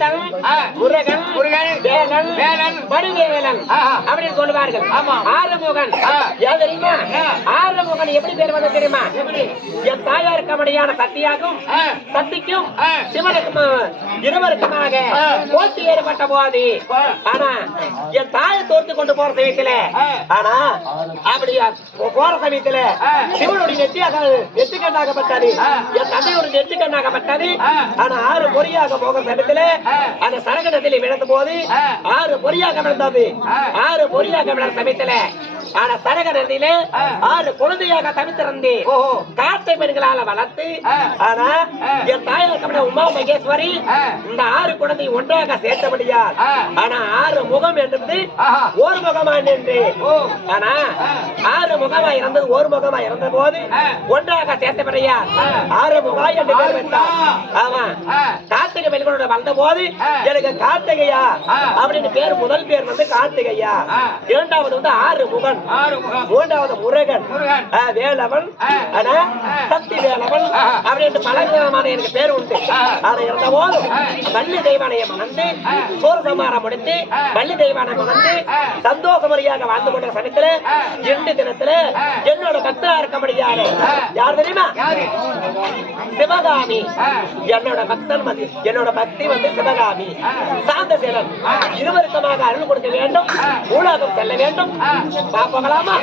கந்தன், முருகன், வேலன், மணிவேலன் அப்படின்னு சொல்லுவார்கள். ஆறுமுகன் ஏன் தெரியுமா? ஆறுமுகன் எப்படி பேர் வந்து தெரியுமா? என் தாயார் கமடியான சத்தியாகும் சத்திக்கும் சிவனுக்கும் இருவருக்குமாக போட்டி ஏற்பட்ட போது, ஆனா என் தாயை தோர்த்து கொண்டு போற சமயத்துல, ஆனா அப்படி போற சமயத்துல சிவனுடைய நெற்றிக்கண்ணாகப்பட்டது, என் தந்தையோட நெற்றிக்கண்ணாகப்பட்டது. ஆனா 6 பொறியாக போகிற சமயத்துல அந்த சரகணத்தில் விழுந்த போது 6 பொறியாக விழுந்தது. 6 பொறியாக விழுந்த சமயத்துல ஆனா சரகணத்திலே 6 குழந்தையாக தவித்திருந்து காட்டை பெண்களால வளர்த்து, ஆனா என் தாயார் கமட உமா மகேஸ்வரி இந்த 6 குழந்தை ஒன்றாக சேர்த்தபடியா, ஆனா 6 முகம் என்று ஒரு முகமா நின்று, ஆனா 6 முகமா இறந்தது ஒரு முகமா இறந்த போது ஒன்றாக சேர்த்தபடியா 6 முகாய் என்று பேர் வைத்தார். ஆமா, கார்த்திகை பெண்களோட வந்த போது எனக்கு கார்த்திகையா அப்படின்னு பேர். முதல் பேர் வந்து கார்த்திகையா, இரண்டாவது வந்து 6 முகன், மூன்றாவது முருகன், வேலவன், சக்தி வேலவன் அப்படின்னு பல விதமான எனக்கு பேர் உண்டு. அதை இருந்த போது பள்ளி தெய்வானையை மணந்து சோரசமாரம் முடித்து பள்ளி தெய்வானை மணந்து சந்தோஷ முறையாக வாழ்ந்து கொண்ட சமயத்துல இன்று தினத்துல என்னோட பக்தரா இருக்க முடியாது. யார் தெரியுமா? சிவகாமி. என்னோட பக்தன் வந்து என்னோட பக்தி வந்து சிவகாமி சாந்த சேலன். இருவருக்கமாக அருள் கொடுக்க வேண்டும், ஊழகம் செல்ல வேண்டும். போகலாமா?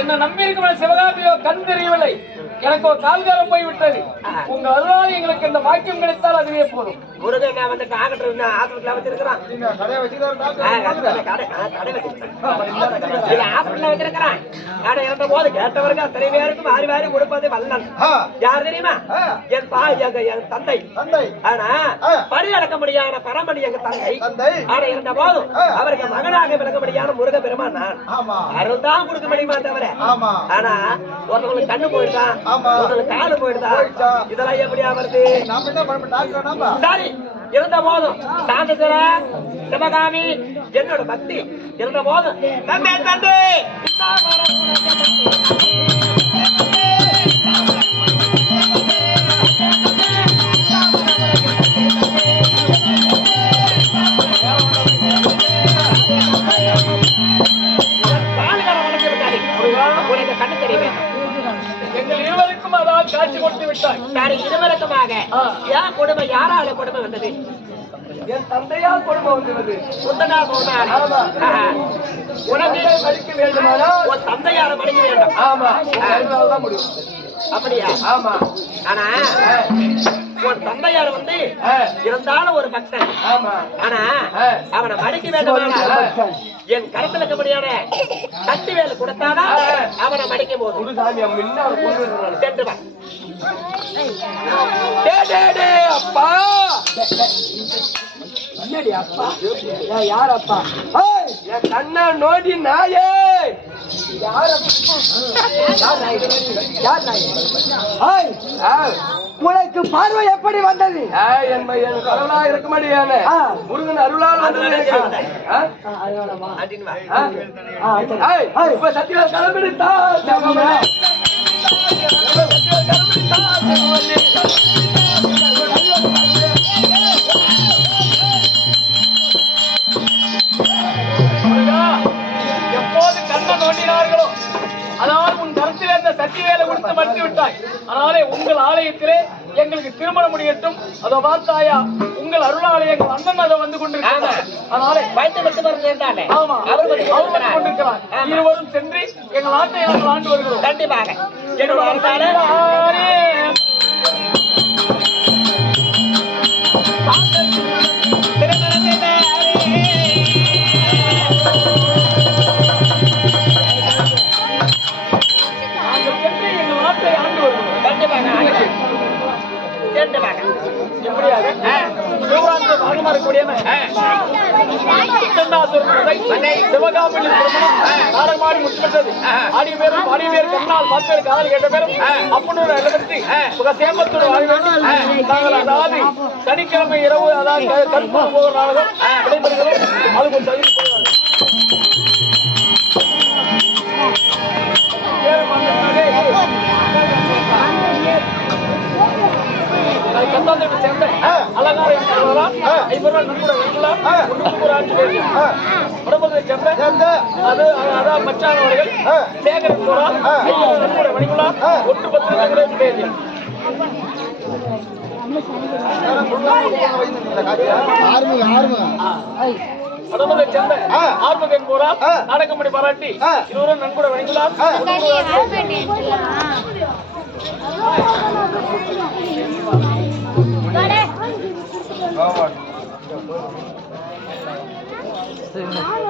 என்ன நம்பி இருக்கிற சிவகாமியோ கண் தெரியவில்லை, எனக்கு ஒரு கால்காலம் போய்விட்டது. உங்க அருளால் எங்களுக்கு இந்த வாக்கியம் கிடைத்தால் அதுவே போதும். முருகன் நான் வந்து டாக்டர் ஹாஸ்பிட்டல் வச்சிருக்கிறான், வச்சிருக்கிறான். ஆனா இருந்த போது கேட்டவருக்கு அத்தனை பேருக்கு வாரி வாரி கொடுப்பது வல்லன். யார் தெரியுமா? என் தந்தை. ஆனா படி அடக்க முடியாத பரமணி எங்க தந்தை. ஆனா இருந்த போதும் அவருக்கு மகனாக விளங்க முடியாத முருக பெருமான் நான். அருள் தான் கொடுக்க முடியுமா தவிர, ஆனா ஒருத்தவங்களுக்கு கண்ணு போயிட்டான், ஒருத்தவங்களுக்கு காலு போயிடுதான், இதெல்லாம் எப்படியா வருது? சரி, இருந்த போதும் சாந்தர சிவகாமி என்னோட பக்தி இருந்த போதும் தந்தை தந்தை கண்ணு தெரிய வேண்டும். எங்கள் இருவருக்கும் அதாவது காட்சி கொடுத்து விட்டார். இருவருக்குமாக ஏன் கொடுமை, யாரால கொடுமை வந்தது? என் தந்தையால் கொடுமை வந்தது. உனக்கு மதிக்க வேண்டுமானால் உன் தந்தையார மதிக்க வேண்டும். ஆமா, தான் முடியும். அப்படியா? ஆமா. ஆனா உன் தந்தையார் வந்து இருந்தாலும் ஒரு பக்தன். ஆனா அவனை மடிக்க வேண்டுமானால் என் கருத்துல இருக்க முடியாத சக்தி வேலை கொடுத்தானா அவனை மடிக்கும் போது சென்று வா. அப்பா அப்பா யார் அப்பா? என் கண்ணா நோடி நாயே. உனக்கு பார்வை எப்படி வந்தது? என் கடவுளா இருக்க மாட்டேன், முருகன் அருளால் வந்தது. சத்தியா கிளம்பிடுத்தா எப்போது கண்ணை நோண்டினார்களோ அதாவது உன் கருத்தில் அந்த சக்தி வேலை கொடுத்து மறுத்து விட்டாய். அதனாலே உங்கள் ஆலயத்திலே எங்களுக்கு திருமணம் முடியட்டும். அதோ பார்த்தாயா, உங்கள் அருளாலய எங்கள் அண்ணன் அதை வந்து கொண்டிருக்கிறார். அதனாலே ஆமா, அவர் வந்து கொண்டிருக்கிறார். இருவரும் சென்று எங்கள் நாட்டை நாங்கள் ஆண்டு வருகிறோம். கண்டிப்பாக திருமணமா இருக்கக்கூடிய சிவகாமி திருமணம் நாடகமாடி முற்றுப்பட்டது. ஆடிய பேர் கண்ணால் பார்த்து காதல் கேட்ட பேரும் அப்பனூர் இளவரசி சேமத்தோடு வாழ வேண்டும். நாங்கள் அதாவது சனிக்கிழமை இரவு அதாவது கற்பூர் போகிற நாடகம் நடைபெறுகிறோம். அதுக்கு ஒரு தகுதி சேர்ந்த அலங்கார சேர்ந்த அது அதான் மச்சானவர்கள் சேகரன் போறா வணிகுலா ஒன்று 10 கடவுளை சேர்ந்த ஆர்மகன் போரா நாடகமணி பாராட்டி இருவரும் நன்கூட வணிகுலா Sini.